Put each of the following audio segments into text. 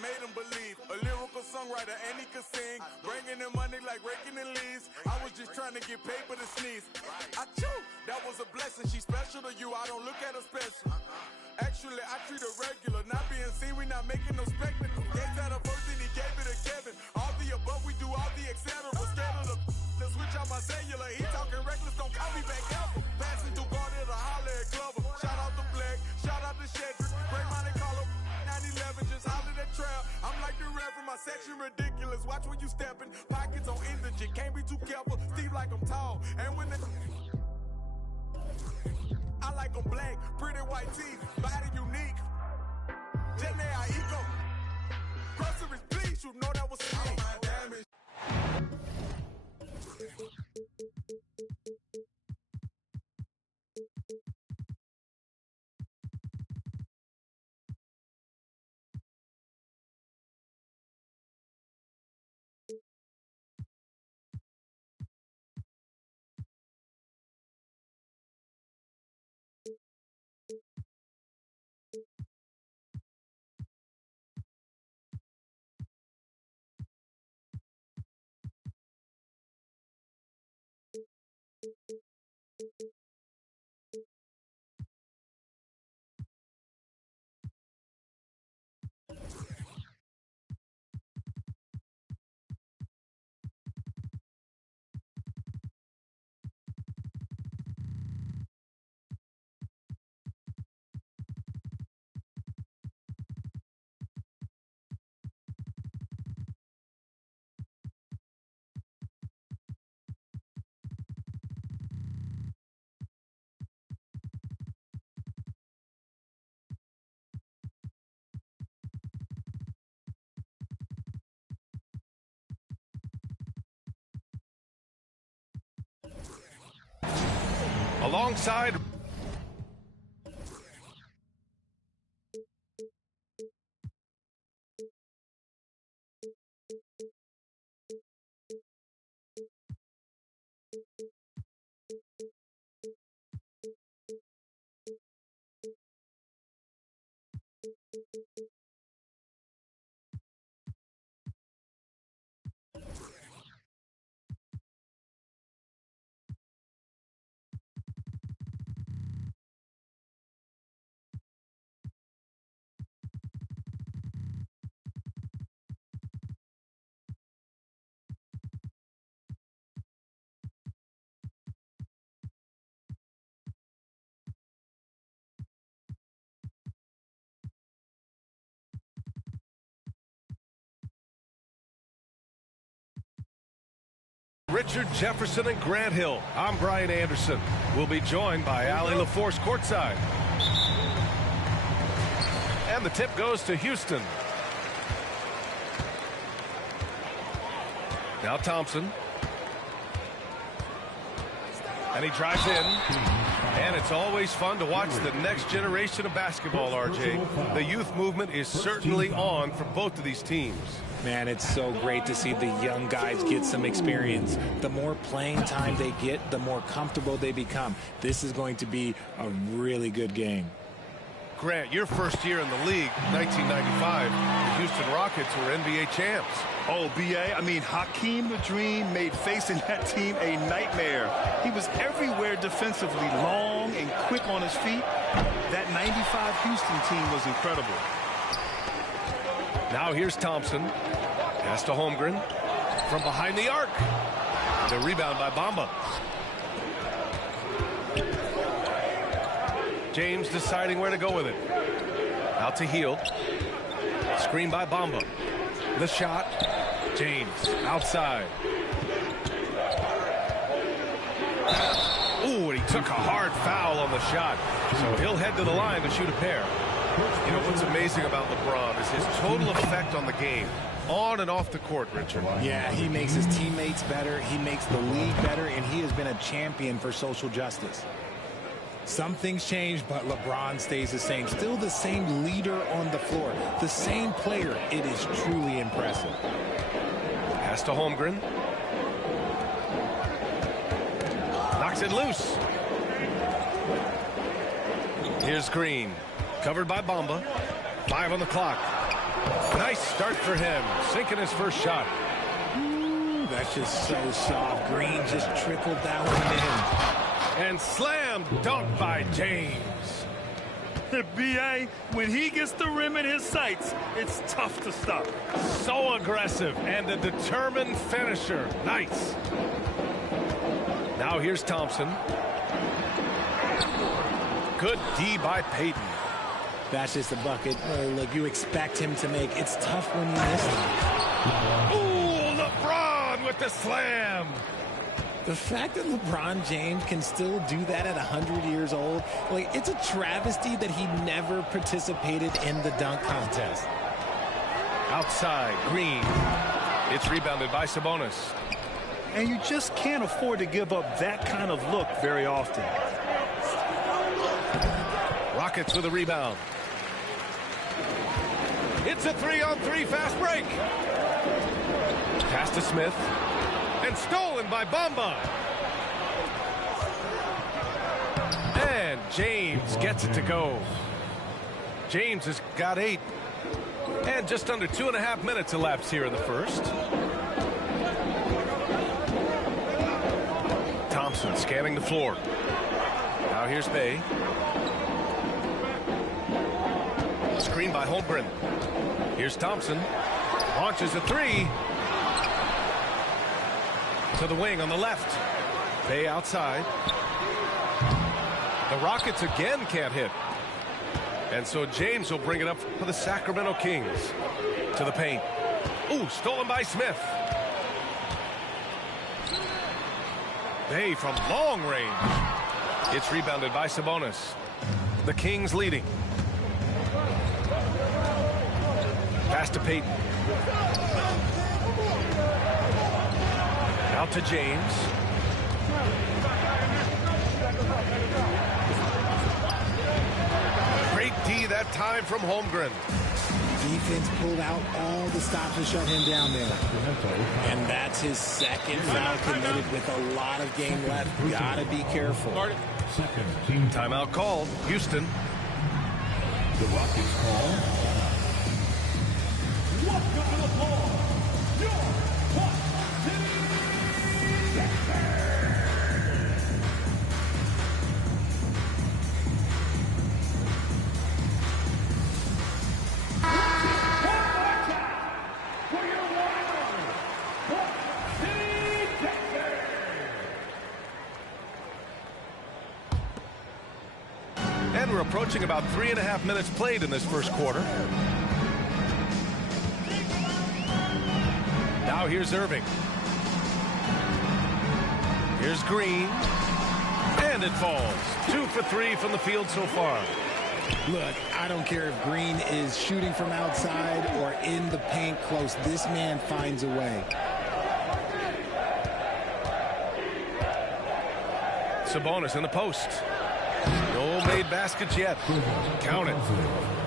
made him believe. A lyrical songwriter and he could sing. Bringing in money like raking in leaves. I was just trying to get paper to sneeze. Achoo! That was a blessing. She's special to you. I don't look at her special. Actually, I treat her regular. Not being seen, we not making no spectacle. Gave that a first and he gave it to Kevin. All the above, we do all the etc. Scared of the switch out my cellular. He talking reckless, don't call me back ever. Passing through Garden to holler at Glover. Shout out to Black, shout out to Shedrick. Great Monte Carlo, 911, just holler that trail. I'm like the rap from my section, ridiculous. Watch when you stepping, pockets on indigent. Can't be too careful, Steve like I'm tall. And when the I like them black, pretty white teeth, body unique. Jenny, I ego. Groceries, please, you know that was me. Damage. Alongside Richard Jefferson and Grant Hill, I'm Brian Anderson. We'll be joined by Allie LaForce courtside. And the tip goes to Houston. Now Thompson. And he drives in. And it's always fun to watch the next generation of basketball, RJ. The youth movement is certainly on for both of these teams. Man, it's so great to see the young guys get some experience. The more playing time they get, the more comfortable they become. This is going to be a really good game. Grant, your first year in the league, 1995, the Houston Rockets were NBA champs. Oh, B.A., I mean, Hakeem the Dream made facing that team a nightmare. He was everywhere defensively, long and quick on his feet. That 95 Houston team was incredible. Now here's Thompson. Pass to Holmgren. From behind the arc. The rebound by Bamba. James deciding where to go with it. Out to Hield. Screen by Bamba. The shot. James outside. Ooh, and he took a hard foul on the shot. So he'll head to the line to shoot a pair. You know what's amazing about LeBron is his total effect on the game, on and off the court, Richard. Yeah, he makes his teammates better, he makes the league better, and he has been a champion for social justice. Some things change, but LeBron stays the same. Still the same leader on the floor, the same player. It is truly impressive. Pass to Holmgren. Knocks it loose. Here's Green. Covered by Bamba. 5 on the clock. Nice start for him, sinking his first shot. Ooh, that's just so soft. Green just trickled that one And slam dunk by James. B.A., when he gets the rim in his sights, it's tough to stop. So aggressive and a determined finisher. Nice. Now here's Thompson. Good D by Payton. That's just a bucket. Look, you expect him to make. It's tough when you miss them. Ooh, LeBron with the slam. The fact that LeBron James can still do that at 100 years old, like, it's a travesty that he never participated in the dunk contest. Outside, Green. It's rebounded by Sabonis. And you just can't afford to give up that kind of look very often. Rockets with a rebound. It's a 3-on-3 fast break. Pass to Smith. And stolen by Bamba. And James gets it to go. James has got 8. And just under 2.5 minutes elapsed here in the first. Thompson scanning the floor. Now here's Bay. Screen by Holmgren. Here's Thompson. Launches a 3. To the wing on the left. Bay outside. The Rockets again can't hit. And so James will bring it up for the Sacramento Kings. To the paint. Ooh, stolen by Smith. Bay from long range. It's rebounded by Sabonis. The Kings leading. Pass to Payton. Out to James. Great D that time from Holmgren. Defense pulled out all the stops to shut him down there. And that's his second foul committed with a lot of game left. Gotta be careful. Timeout called. Houston. The Rockets call. Welcome to the ball. Your Hot And we're approaching about 3.5 minutes played in this first quarter. Now here's Irving. Here's Green. And it falls. 2 for 3 from the field so far. Look, I don't care if Green is shooting from outside or in the paint close. This man finds a way. Sabonis in the post. No made baskets yet. Count it.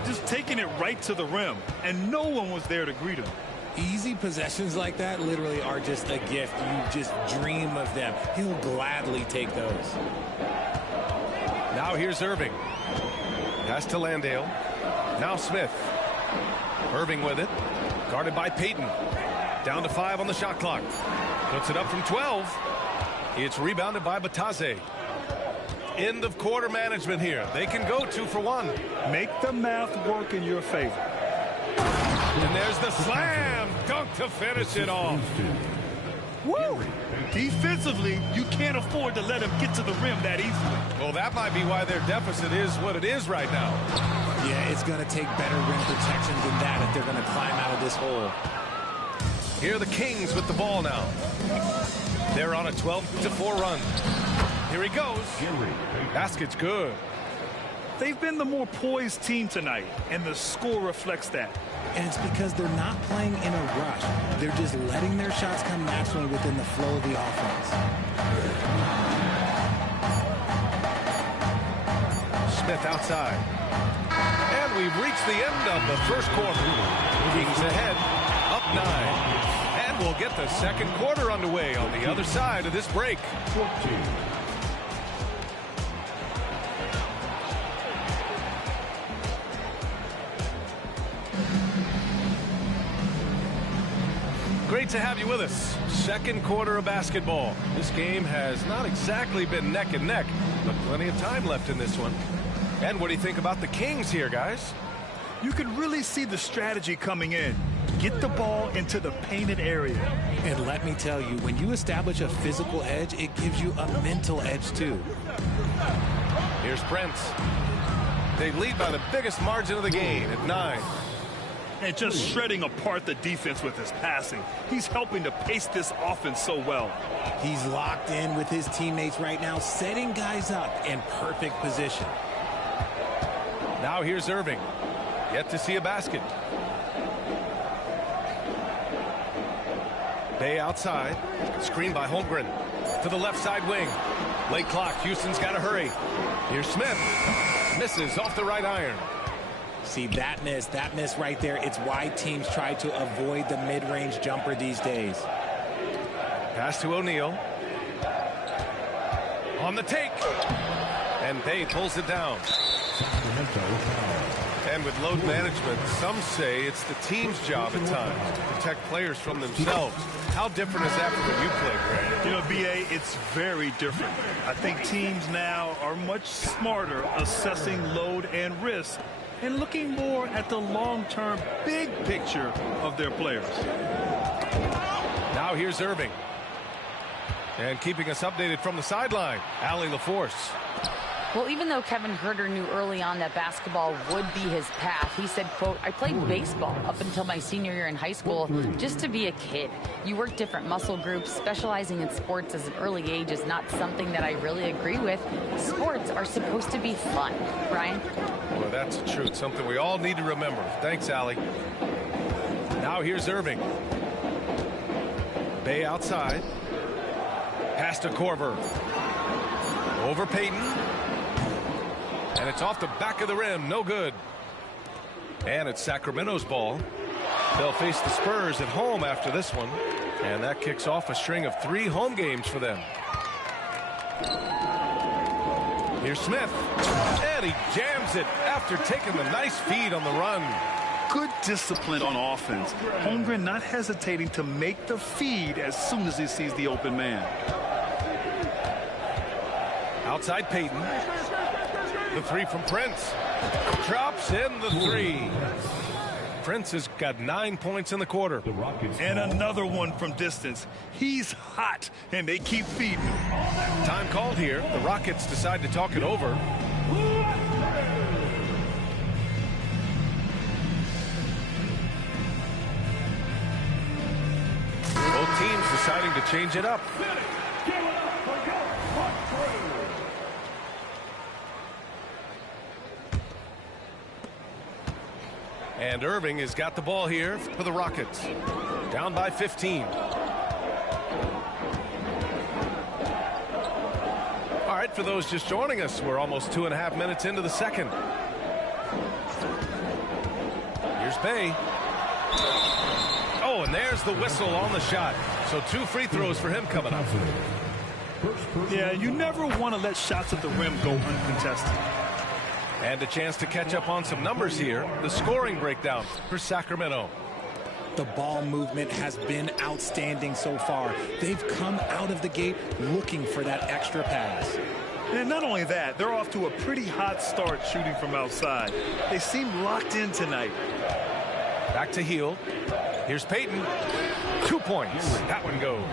Just taking it right to the rim, and no one was there to greet him. Easy possessions like that literally are just a gift. You just dream of them. He'll gladly take those. Now here's Irving. Pass to Landale. Now Smith. Irving with it. Guarded by Payton. Down to 5 on the shot clock. Puts it up from 12. It's rebounded by Batase. End of quarter management here. They can go 2 for 1. Make the math work in your favor. And there's the slam dunk to finish it off. Woo! Defensively, you can't afford to let him get to the rim that easily. Well, that might be why their deficit is what it is right now. Yeah, it's going to take better rim protection than that if they're going to climb out of this hole. Here are the Kings with the ball now. They're on a 12-4 run. Here he goes. Basket's good. They've been the more poised team tonight, and the score reflects that. And it's because they're not playing in a rush. They're just letting their shots come naturally within the flow of the offense. Smith outside. And we've reached the end of the first quarter. Kings ahead, up 9. And we'll get the second quarter underway on the other side of this break. 14. Great to have you with us. Second quarter of basketball. This game has not exactly been neck and neck, but plenty of time left in this one. And what do you think about the Kings here, guys? You can really see the strategy coming in. Get the ball into the painted area. And let me tell you, when you establish a physical edge, it gives you a mental edge too. Here's Prince. They lead by the biggest margin of the game at 9. And just shredding apart the defense with his passing. He's helping to pace this offense so well. He's locked in with his teammates right now, setting guys up in perfect position. Now here's Irving. Yet to see a basket. Bay outside. Screen by Holmgren. To the left side wing. Late clock. Houston's got to hurry. Here's Smith. Misses off the right iron. See, that miss right there, it's why teams try to avoid the mid-range jumper these days. Pass to O'Neal. On the take. And Bay pulls it down. And with load management, some say it's the team's job at times to protect players from themselves. How different is that from when you played, Grant? You know, B.A., it's very different. I think teams now are much smarter assessing load and risk and looking more at the long-term big picture of their players. Now here's Irving. And keeping us updated from the sideline, Allie LaForce. Well, even though Kevin Huerter knew early on that basketball would be his path, he said, quote, "I played baseball up until my senior year in high school just to be a kid. You work different muscle groups. Specializing in sports as an early age is not something that I really agree with. Sports are supposed to be fun." Brian? Well, that's the truth. Something we all need to remember. Thanks, Allie. Now here's Irving. Bay outside. Pass to Korver. Over Payton. And it's off the back of the rim. No good. And it's Sacramento's ball. They'll face the Spurs at home after this one. And that kicks off a string of 3 home games for them. Here's Smith. And he jams it after taking the nice feed on the run. Good discipline on offense. Holmgren not hesitating to make the feed as soon as he sees the open man. Outside Payton. The 3 from Prince. Drops in the 3. Prince has got 9 points in the quarter. And another one from distance. He's hot, and they keep feeding. Time called here. The Rockets decide to talk it over. Both teams deciding to change it up. And Irving has got the ball here for the Rockets. Down by 15. All right, for those just joining us, we're almost 2.5 minutes into the second. Here's Bay. Oh, and there's the whistle on the shot. So 2 free throws for him coming up. Yeah, you never want to let shots at the rim go uncontested. And a chance to catch up on some numbers here. The scoring breakdown for Sacramento. The ball movement has been outstanding so far. They've come out of the gate looking for that extra pass. And not only that, they're off to a pretty hot start shooting from outside. They seem locked in tonight. Back to Hield. Here's Payton. 2 points. That one goes.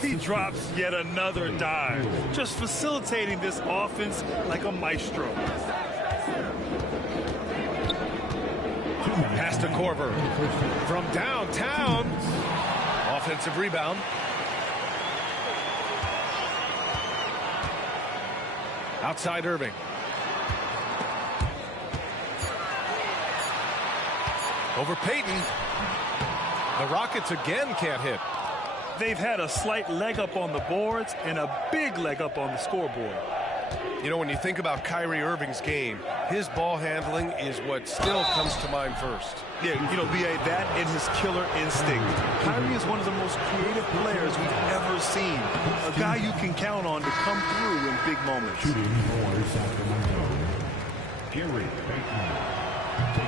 He drops yet another dive, just facilitating this offense like a maestro. Pass to Korver. From downtown. Offensive rebound. Outside Irving. Over Payton. The Rockets again can't hit. They've had a slight leg up on the boards and a big leg up on the scoreboard. You know, when you think about Kyrie Irving's game, his ball handling is what still comes to mind first. Yeah, you know, B.A., that and his killer instinct. Kyrie is one of the most creative players we've ever seen. A guy you can count on to come through in big moments.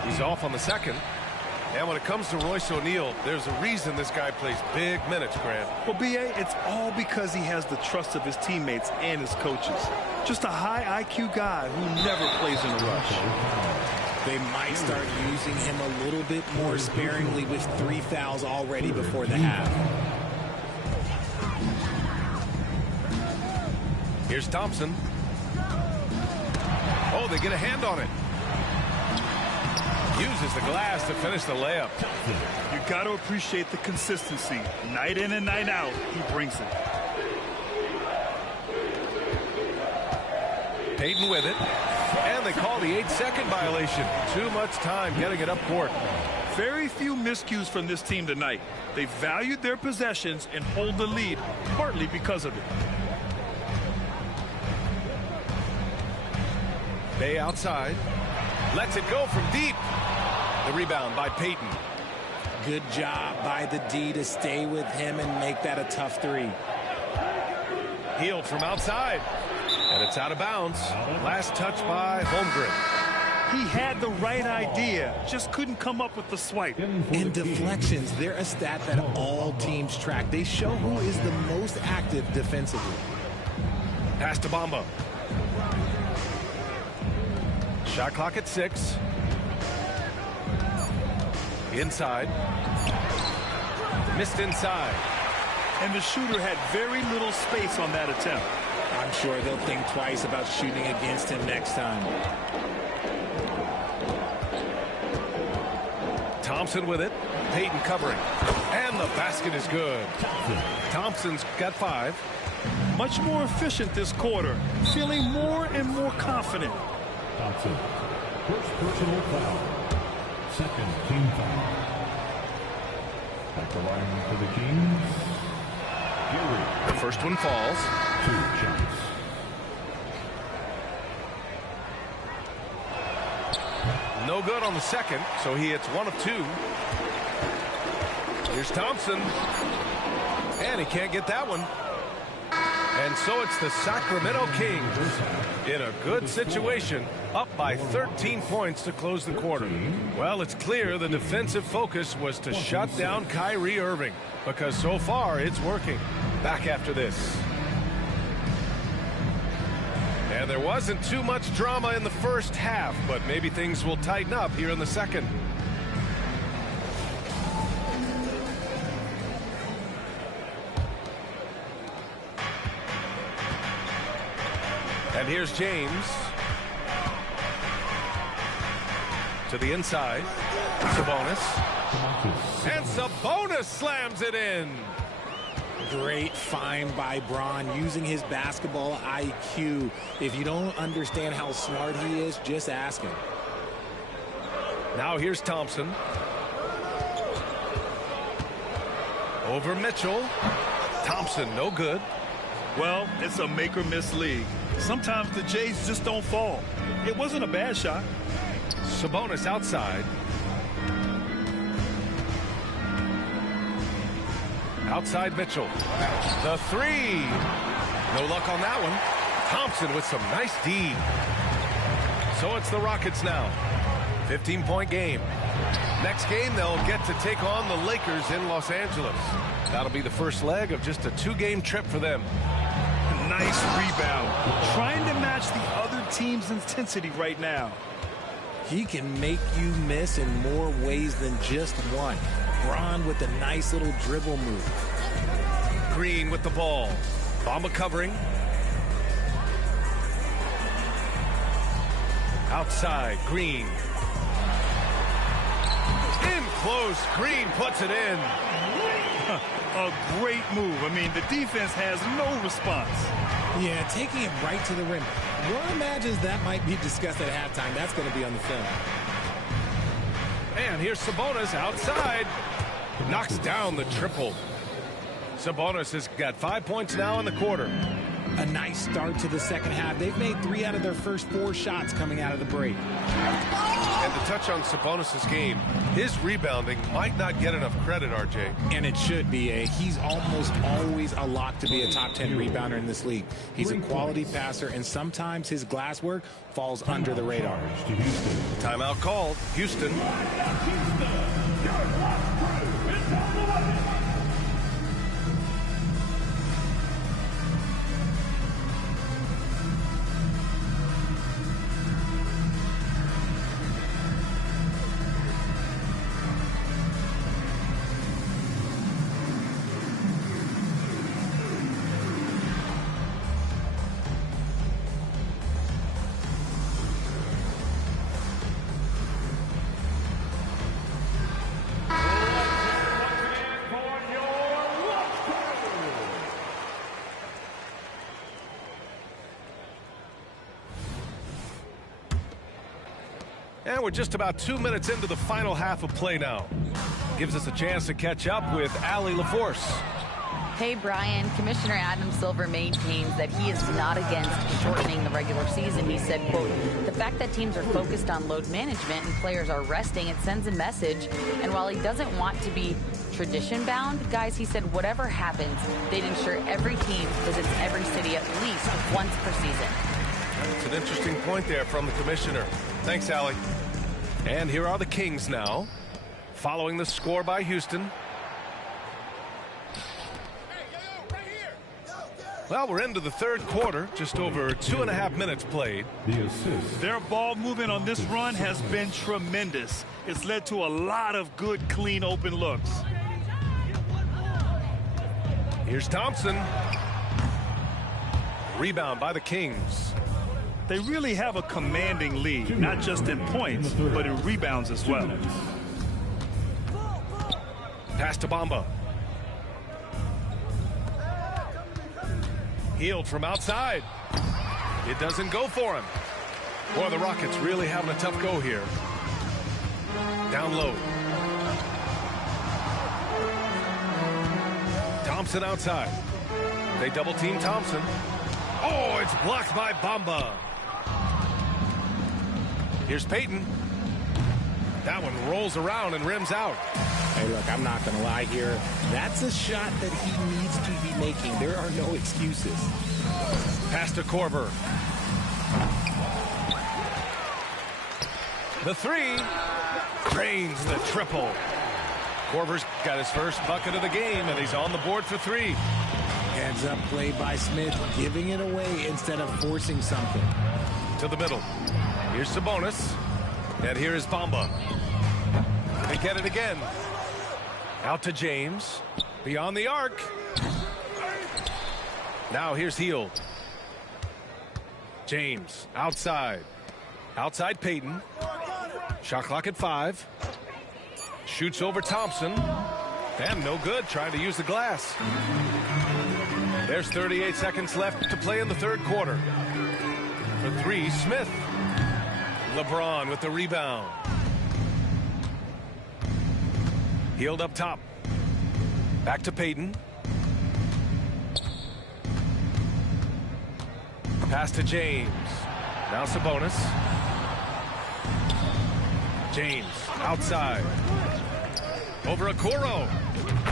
He's off on the second. And when it comes to Royce O'Neal, there's a reason this guy plays big minutes, Grant. Well, B.A., it's all because he has the trust of his teammates and his coaches. Just a high IQ guy who never plays in a rush. They might start using him a little bit more sparingly with 3 fouls already before the half. Here's Thompson. Oh, they get a hand on it. Uses the glass to finish the layup. You got to appreciate the consistency. Night in and night out, he brings it. Payton with it. And they call the 8-second violation. Too much time getting it up court. Very few miscues from this team tonight. They valued their possessions and hold the lead, partly because of it. Bay outside. Lets it go from deep. The rebound by Payton. Good job by the D to stay with him and make that a tough 3. Healed from outside. And it's out of bounds. Last touch by Holmgren. He had the right idea, just couldn't come up with the swipe. And deflections, they're a stat that all teams track. They show who is the most active defensively. Pass to Bamba. Shot clock at 6. Inside. Missed inside. And the shooter had very little space on that attempt. I'm sure they'll think twice about shooting against him next time. Thompson with it. Payton covering. And the basket is good. Thompson's got 5. Much more efficient this quarter. Feeling more and more confident. Thompson. First personal foul. Second team foul. At the line for the Kings, Gary. The first one falls. 2 shots. No good on the second, so he hits 1 of 2. Here's Thompson. And he can't get that one. And so it's the Sacramento Kings in a good situation, up by 13 points to close the quarter. Well, it's clear the defensive focus was to shut down Kyrie Irving, because so far it's working. Back after this. And there wasn't too much drama in the first half, but maybe things will tighten up here in the second. And here's James. To the inside. Sabonis. And Sabonis slams it in. Great find by Bron, using his basketball IQ. If you don't understand how smart he is, just ask him. Now here's Thompson. Over Mitchell. Thompson, no good. Well, it's a make-or-miss league. Sometimes the Jays just don't fall. It wasn't a bad shot. Sabonis outside. Outside Mitchell. The 3. No luck on that one. Thompson with some nice D. So it's the Rockets now. 15-point game. Next game, they'll get to take on the Lakers in Los Angeles. That'll be the first leg of just a 2-game trip for them. Nice rebound. Trying to match the other team's intensity right now. He can make you miss in more ways than just one. Bron with a nice little dribble move. Green with the ball. Bamba covering. Outside, Green. In close, Green puts it in. A great move. I mean, the defense has no response. Yeah, taking it right to the rim. One imagines that might be discussed at halftime. That's going to be on the film. And here's Sabonis outside. Knocks down the triple. Sabonis has got 5 points now in the quarter. A nice start to the second half. They've made 3 out of their first 4 shots coming out of the break. And to touch on Sabonis' game, his rebounding might not get enough credit, RJ. And it should be. He's almost always a lock to be a top 10 rebounder in this league. He's a quality passer, and sometimes his glass work falls under the radar. Timeout called. Houston. And we're just about 2 minutes into the final half of play now. Gives us a chance to catch up with Allie LaForce. Hey, Brian. Commissioner Adam Silver maintains that he is not against shortening the regular season. He said, quote, the fact that teams are focused on load management and players are resting, it sends a message. And while he doesn't want to be tradition-bound, guys, he said whatever happens, they'd ensure every team visits every city at least once per season. It's an interesting point there from the commissioner. Thanks, Allie. And here are the Kings now, following the score by Houston. Well, we're into the third quarter, just over 2.5 minutes played. Their ball movement on this run has been tremendous. It's led to a lot of good, clean, open looks. Here's Thompson. Rebound by the Kings. They really have a commanding lead, not just in points, but in rebounds as well. Pass to Bamba. Healed from outside. It doesn't go for him. Boy, the Rockets really having a tough go here. Down low. Thompson outside. They double team Thompson. Oh, it's blocked by Bamba. Here's Payton. That one rolls around and rims out. Hey, look, I'm not going to lie here. That's a shot that he needs to be making. There are no excuses. Pass to Korver. The three. Drains the triple. Korver's got his first bucket of the game, and he's on the board for three. Heads up play by Smith, giving it away instead of forcing something. To the middle. Here's Sabonis. And here is Bamba. They get it again. Out to James. Beyond the arc. Now here's Hield. James outside. Outside Payton. Shot clock at 5. Shoots over Thompson. And no good, trying to use the glass. There's 38 seconds left to play in the third quarter. For three, Smith. LeBron with the rebound. Hield up top. Back to Payton. Pass to James. Now Sabonis. James outside. Over Okoro.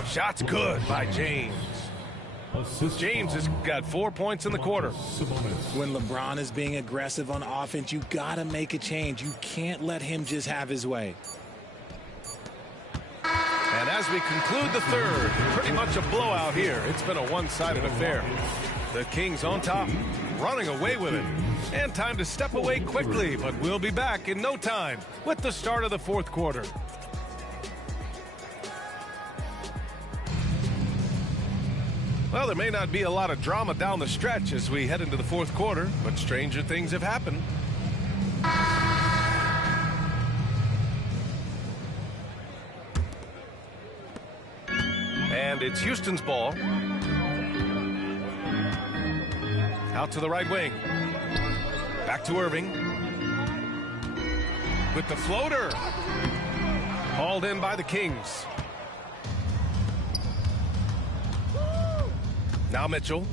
Shot's good by James. James has got 4 points in the quarter. When LeBron is being aggressive on offense, you got to make a change. You can't let him just have his way. And as we conclude the third, pretty much a blowout here. It's been a one-sided affair. The Kings on top, running away with it. And time to step away quickly, but we'll be back in no time with the start of the fourth quarter. Well, there may not be a lot of drama down the stretch as we head into the fourth quarter, but stranger things have happened. And it's Houston's ball. Out to the right wing. Back to Irving. With the floater. Hauled in by the Kings. Now Mitchell.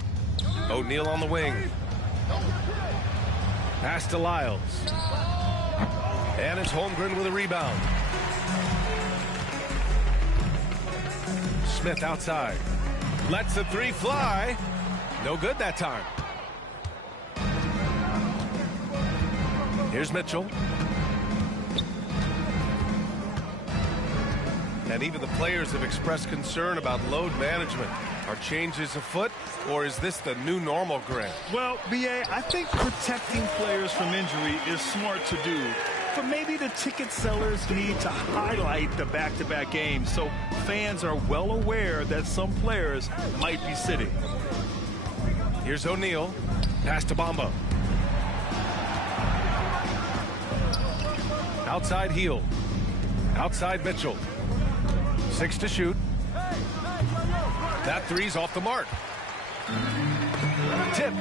O'Neal on the wing. Pass to Lyles. And it's Holmgren with a rebound. Smith outside. Lets the three fly. No good that time. Here's Mitchell. And even the players have expressed concern about load management. Are changes afoot, or is this the new normal, Grant? Well, B.A., I think protecting players from injury is smart to do. But maybe the ticket sellers need to highlight the back-to-back games so fans are well aware that some players might be sitting. Here's O'Neal. Pass to Bamba. Outside Hield. Outside Mitchell. 6 to shoot. That three's off the mark. Tipped.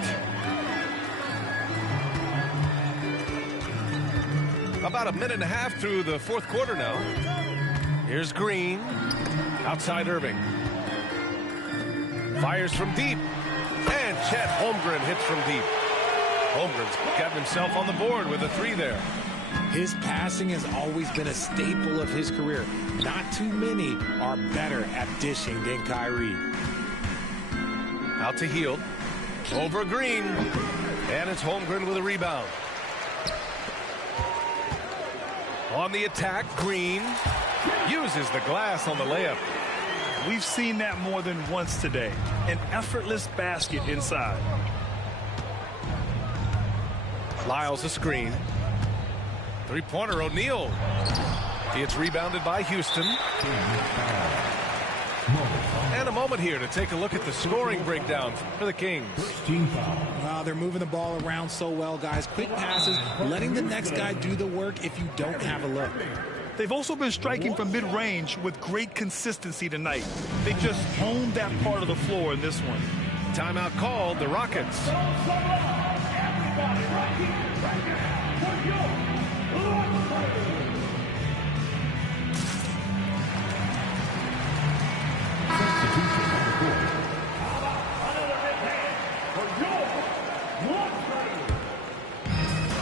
About a minute and a half through the fourth quarter now. Here's Green. Outside Irving. Fires from deep. And Chet Holmgren hits from deep. Holmgren's gotten himself on the board with a three there. His passing has always been a staple of his career. Not too many are better at dishing than Kyrie. Out to Hield. Over Green. And it's Holmgren with a rebound. On the attack, Green uses the glass on the layup. We've seen that more than once today. An effortless basket inside. Lyles a screen. Three-pointer, O'Neal. It's rebounded by Houston. And a moment here to take a look at the scoring breakdown for the Kings. Wow, they're moving the ball around so well, guys. Quick passes, letting the next guy do the work if you don't have a look. They've also been striking from mid-range with great consistency tonight. They just honed that part of the floor in this one. Timeout called, the Rockets.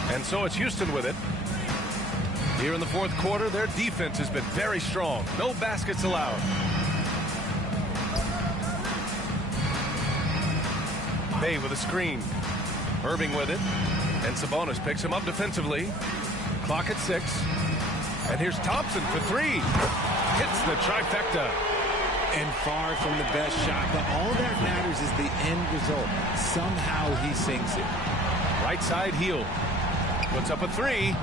And so it's Houston with it. Here in the fourth quarter, their defense has been very strong. No baskets allowed. Bay with a screen. Irving with it. And Sabonis picks him up defensively. Clock at 6. And here's Thompson for three. Hits the trifecta. And far from the best shot, but all that matters is the end result. Somehow he sinks it. Right side Hield. Puts up a three.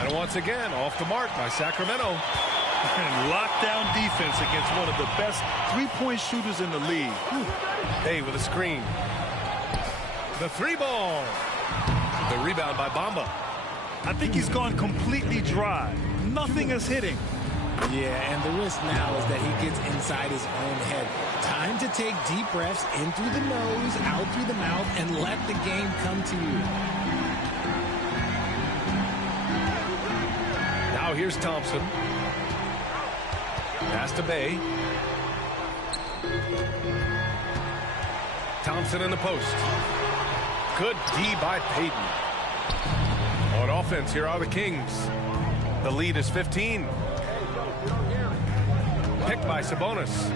And once again, off the mark by Sacramento. And lockdown defense against one of the best three-point shooters in the league. Bay with a screen. The three ball. The rebound by Bamba. I think he's gone completely dry. Nothing is hitting. Yeah, and the risk now is that he gets inside his own head. Time to take deep breaths in through the nose, out through the mouth, and let the game come to you. Now here's Thompson. Pass to Bay. Thompson in the post. Good D by Payton. On offense, here are the Kings. The lead is 15. Picked by Sabonis.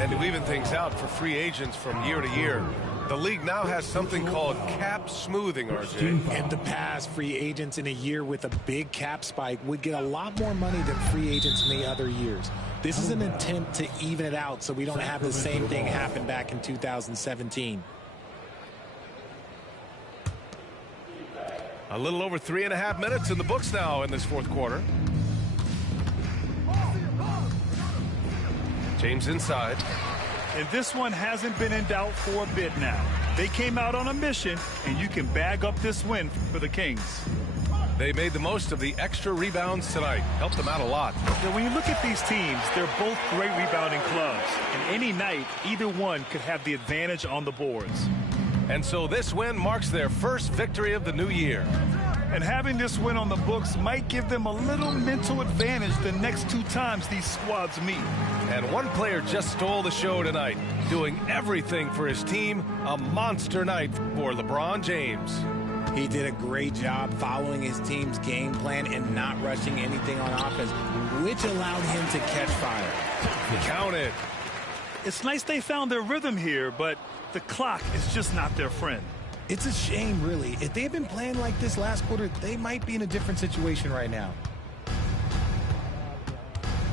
And to even things out for free agents from year to year, the league now has something called cap smoothing, RJ. In the past, free agents in a year with a big cap spike would get a lot more money than free agents in the other years. This is an attempt to even it out so we don't have the same thing happen back in 2017. A little over 3.5 minutes in the books now in this fourth quarter. James inside. And this one hasn't been in doubt for a bit now. They came out on a mission, and you can bag up this win for the Kings. They made the most of the extra rebounds tonight. Helped them out a lot. Now, when you look at these teams, they're both great rebounding clubs. And any night, either one could have the advantage on the boards. And so this win marks their first victory of the new year. And having this win on the books might give them a little mental advantage the next two times these squads meet. And one player just stole the show tonight, doing everything for his team. A monster night for LeBron James. He did a great job following his team's game plan and not rushing anything on offense, which allowed him to catch fire. Counted. It's nice they found their rhythm here, but the clock is just not their friend. It's a shame, really. If they had been playing like this last quarter, they might be in a different situation right now.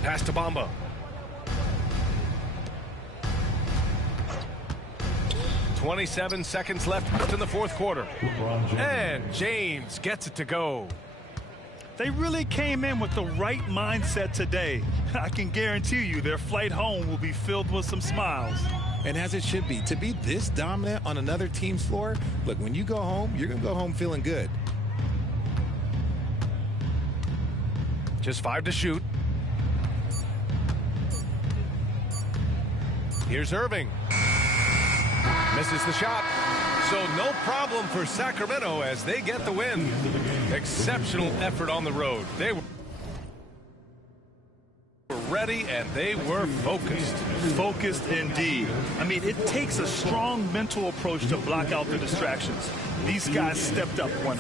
Pass to Bamba. 27 seconds left in the fourth quarter. And James gets it to go. They really came in with the right mindset today. I can guarantee you their flight home will be filled with some smiles. And as it should be. To be this dominant on another team's floor, look, when you go home, you're going to go home feeling good. Just 5 to shoot. Here's Irving. Misses the shot. So no problem for Sacramento as they get the win. Exceptional effort on the road. They were ready and they were focused. Focused indeed. I mean, it takes a strong mental approach to block out the distractions. These guys stepped up one.